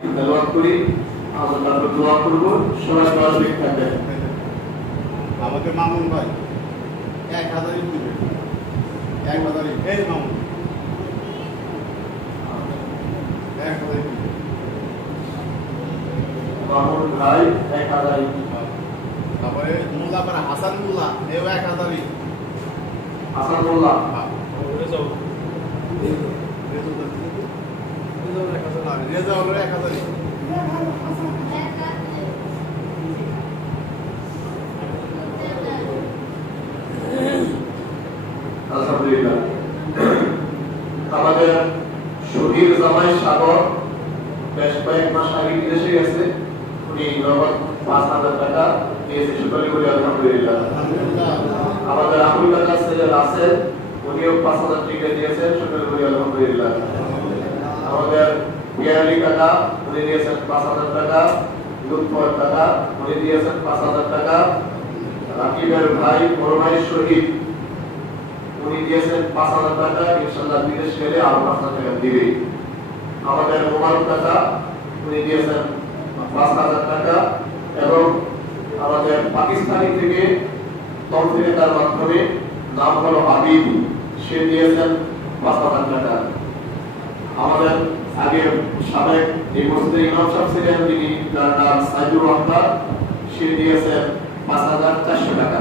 তেলাওয়াত করি, আমরা তারপর দোয়া করব, সবাই পারবে থাকবেন। আমাকে মামুন ভাই 1000 দিবে, 1000 এই মামুন 1000 দিবে। মামুন ভাই 1000। তারপরে মোল্লা পারা হাসান মোল্লা এও 1000। হাসান মোল্লা রেজাউল 1000। আলহামদুলিল্লাহ। আমাদের শহীদ জামাই সাগর বেশ কয়েক মাস আগে বিদেশে গেছে, উনি নগদ 5000 টাকা দিয়েছে, শুকরিয়া করি আলহামদুলিল্লাহ। আমাদের আবুল কাকা ছেলে রাসেল, উনিও 5000 টাকা দিয়েছেন, শুকরিয়া করি আলহামদুলিল্লাহ। আমাদের বিয়ালি কাকা উনি দিয়েছেন 5000 টাকা, লুৎফর কাকা উনি দিয়েছেন 5000 টাকা, রাকিবের ভাই বড় ভাই শহীদ উনি দিয়েছেন 5000 টাকা, ইনশাআল্লাহ বিদেশ গেলে আরো 5000 টাকা দিবে। আমাদের মোবারক কাকা উনি দিয়েছেন 5000 টাকা, এবং আমাদের পাকিস্তানি থেকে তরফিদার মাধ্যমে নাম হলো আবিদ, সে দিয়েছেন 5000 টাকা। আমাদের আগে সাবেক এই মসজিদের ইমাম সাহেব ছিলেন, যিনি তার নাম সাইদুর রহমান, সে দিয়েছেন 5400 টাকা।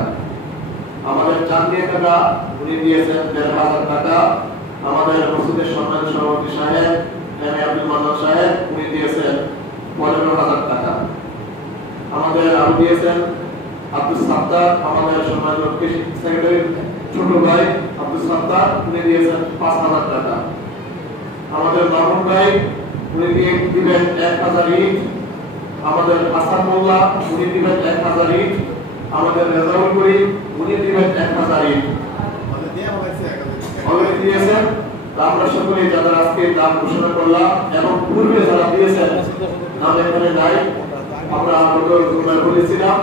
আমাদের চান্দিয়া কাকা উনি দিয়েছেন 1500 টাকা। আমাদের মসজিদের সম্মানিত সভাপতি সাহেব এম এ আব্দুল মান্নান সাহেব উনি দিয়েছেন 15000 টাকা। আমাদের আরো দিয়েছেন আব্দুল সাত্তার, আমাদের সম্মানিত সেক্রেটারি ছোট ভাই আব্দুল সাত্তার উনি দিয়েছেন 5000 টাকা। আমাদের মামুন ভাই উনি দিবেন 1000 ইট। আমাদের হাসান মোল্লা উনি দিবেন 1000 ইট। আমাদের রেজাউল করি উনি দিবেন 1000 ইট। অলরেডি দিয়েছেন। আমরা সকলে যারা আজকে নাম ঘোষণা করলাম এবং পূর্বে যারা দিয়েছেন নাম এখানে নাই, আমরা বলেছিলাম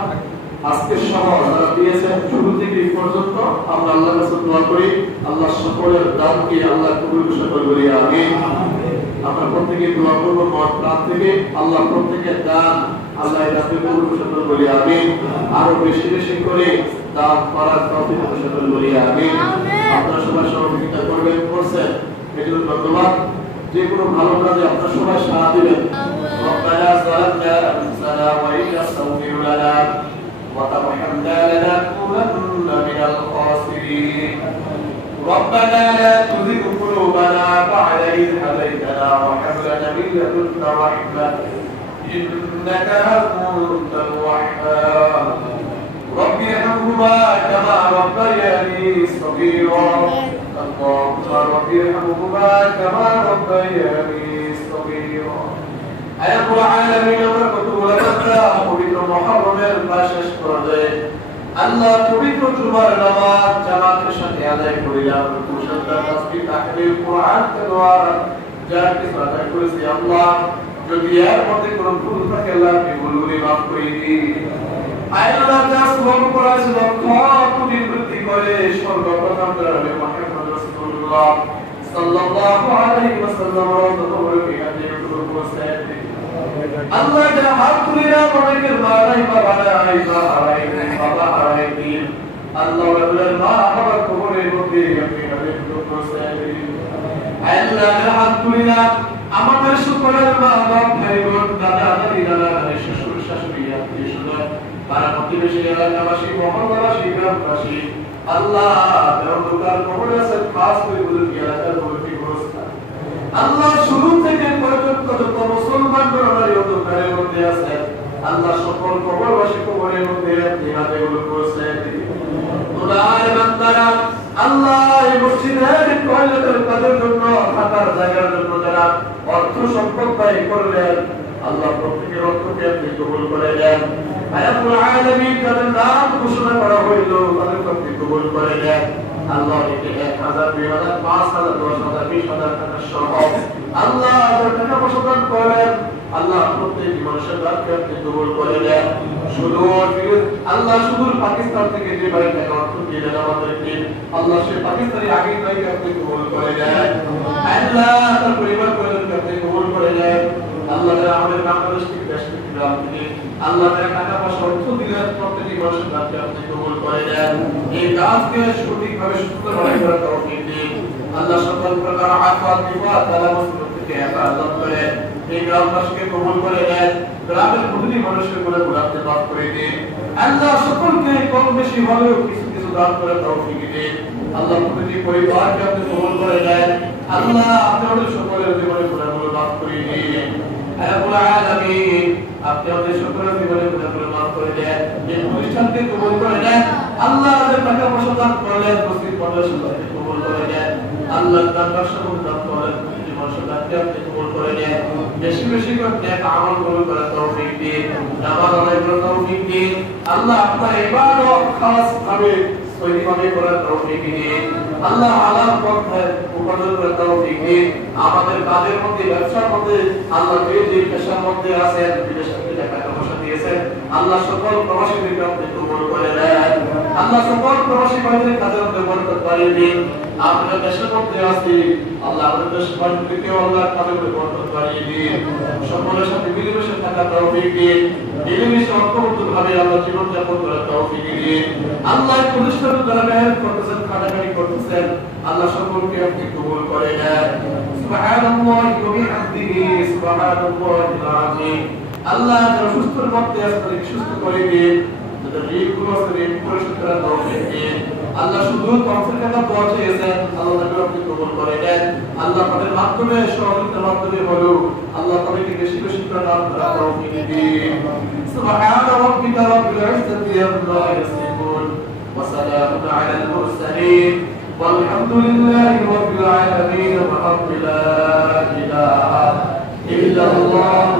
আজকে সহ যারা দিয়েছেন শুরু থেকে এই পর্যন্ত আমরা আল্লাহর কাছে দোয়া করি, আল্লাহ সকলের দানকে আল্লাহ কবুল করি, আমিন। আমরা প্রত্যেকে দোয়া করব মন প্রাণ থেকে, আল্লাহ প্রত্যেকের দান আল্লাহ এটাকে কবুল করি, আমিন। আরো বেশি বেশি করে দান করার তৌফিক করি, আমিন। আপনারা সবাই সহযোগিতা করবেন, করছেন, এজন্য ধন্যবাদ। যে কোনো ভালো কাজে আপনারা সবাই সাড়া দিবেন। ربنا ظلمنا أنفسنا وإن لم تغفر لنا وترحمنا لنكونن من الخاسرين. ربنا لا تزغ قلوبنا بعد إذ هديتنا وهب لنا من لدنك رحمة إنك أنت الوهاب. رب ارحمهما كما ربياني صغيرا. اللهم رب ارحمهما كما ربياني صغيرا. يا رب العالمين وبركاته পবিত্র মুহররমের শেষ পর্যায়ে আল্লাহ পবিত্র জুমার নামাজ জামাতের সাথে আদায় করিলাম। মুসলমান তাসবিহ তাকবীর কোরআন তেলাওয়াত যা কিছু আদায় করেছি, আল্লাহ যদি এর মধ্যে কোনো ভুল থাকে আল্লাহ আপনি ভুলগুলি মাফ করে দিন। আল্লাহ যা সব করেছে লক্ষ কোটি বৃদ্ধি করে সর্বপ্রথম জনাবে মুহাম্মদ রাসূলুল্লাহ সাল্লাল্লাহু আলাইহি ওয়াসাল্লাম আল্লাহ যারা হাত তুলে অনেকের মা নাই, বাবা নাই, বাবা হারাইনি, আল্লাহ ওদের মা বাবার কবরের মধ্যে আপনি আল্লাহ যারা হাত তুলে না আমাদের সকলের মা বাপ ভাই বোন দাদা দাদি দাদা দাদি শ্বশুর শাশুড়ি আত্মীয় স্বজন পাড়া প্রতিবেশী এলাকাবাসী মহল্লাবাসী গ্রামবাসী আল্লাহ দরকার কবর আছে খাস করে বলে এলাকার কবরটি গোরস্থান আল্লাহ শুরু থেকে পর্যন্ত যত মুসলমান নারী অন্ধকারের মধ্যে আছে আল্লাহ সকল কবরবাসী কবরের মধ্যে আপনি হাতে গুলো করেছেন। খোদার বান্দারা আল্লাহ এই মসজিদের টয়লেটের কাজের জন্য থাকার জায়গার জন্য যারা অর্থ সম্পদ ব্যয় করলেন আল্লাহ প্রত্যেকের অর্থকে আপনি কবুল করে নেন। আয়াতুল আলামিন যাদের নাম ঘোষণা করা হইল তাদেরকে আপনি কবুল করে নেন। আল্লাহ একে 1000 2000 5000 10000 20000 টাকা সহ আল্লাহ টাকা প্রদান করেন। আল্লাহ প্রত্যেক মানুষের দানকে আপনি কবুল করে নেন। শুধু আল্লাহ শুধু পাকিস্তান থেকে যে ভাই টাকা অর্থ দিলেন আমাদেরকে আল্লাহ সে পাকিস্তানি আগের ভাইকে আপনি কবুল করে নেন। আল্লাহ তার পরিবার পরিজনকে আপনি কবুল করে নেন। আল্লাহ যারা আমাদের বাংলাদেশ থেকে দেশ থেকে গ্রাম থেকে আল্লাহ যারা টাকা পয়সা অর্থ দিলেন প্রত্যেকটি মানুষের কাছে আপনি কবুল করে দেন এই কাজকে সঠিকভাবে সুন্দরভাবে করার তৌফিক দিন আল্লাহ সকল প্রকার আফাত বিপদ বালা মুসিবত থেকে হেফাজত করে এই গ্রামবাসীকে কবুল করে দেন গ্রামের প্রতিটি মানুষের গুলো গুলাতে মাফ করে দিন আল্লাহ সকলকে কম বেশি হলেও কিছু কিছু দান করে তৌফিক দিন আল্লাহ প্রতিটি পরিবারকে আপনি কবুল করে দেন আল্লাহ আপনি আমাদের সকলের জীবনে গুনাহগুলো মাফ করে দিন রব্বুল আলামিন আপনি আমাদের সকলের জীবনে গুনাহগুলো মাফ করে দেন এই প্রতিষ্ঠানকে কবুল করে দেন আল্লাহ আমাদের টাকা পয়সা দান করলেন মসজিদ মাদ্রাসাকে কবুল করে দেন আল্লাহ দান বর্ষণ দান করলেন জীবন সদাকে আপনি কবুল করে দেন বেশি বেশি করে নেক আমল কবুল করার তৌফিক দিন নামাজ আদায় করার তৌফিক দিন আল্লাহ আপনার ইবাদত খাস ভাবে সহিভাবে করার তৌফিক দিন আল্লাহ হালাল পথে উপার্জন করার তৌফিক দিন আমাদের কাজের মধ্যে ব্যবসার মধ্যে আল্লাহ যে পেশার মধ্যে আছেন বিদেশ থেকে টাকা পয়সা দিয়েছেন আল্লাহ সকল প্রবাসীদেরকে আপনি কবুল করে দেন আল্লাহ সকল প্রবাসী ভাইদের কাজের মধ্যে বরকত বাড়িয়ে দিন আমরা দেশের মধ্যে আছি আল্লাহ আমাদের দেশ বাড়িতে আল্লাহ কাজের মধ্যে বরকত বাড়িয়ে দিন সকলের সাথে মিলেমিশে থাকার তৌফিক দিন মিলেমিশে ঐক্যবদ্ধভাবে আল্লাহ জীবন যাপন করার তৌফিক দিন আল্লাহ প্রতিষ্ঠান যারা মেহনত করতেছেন খাটাখাটি করতেছেন আল্লাহ সকলকে আপনি কবুল করে নেন সুবহানাল্লাহি ওয়া বিহামদিহি সুবহানাল্লাহিল আযীম আল্লাহ যারা সুস্থর মধ্যে আছে তাদেরকে সুস্থ করে দিন যাদের ঋণগুলো আছে ঋণ পরিশোধ করার তৌফিক দিন আল্লাহ শুধু কনফারেন্স কথা পৌঁছেছেন আল্লাহ তাকে আপনি কবুল করে নেন আল্লাহ তাদের মাধ্যমে সহযোগিতার মাধ্যমে হলো আল্লাহ তাদেরকে বেশি বেশি করে দান করার তৌফিক দিন সুবহান রাব্বিকা রাব্বিল ইজ্জাতি আম্মা ইয়াসিফুন ওয়া সালামুন আলাল মুরসালিন والحمد لله رب العالمين والحمد لا إله إلا الله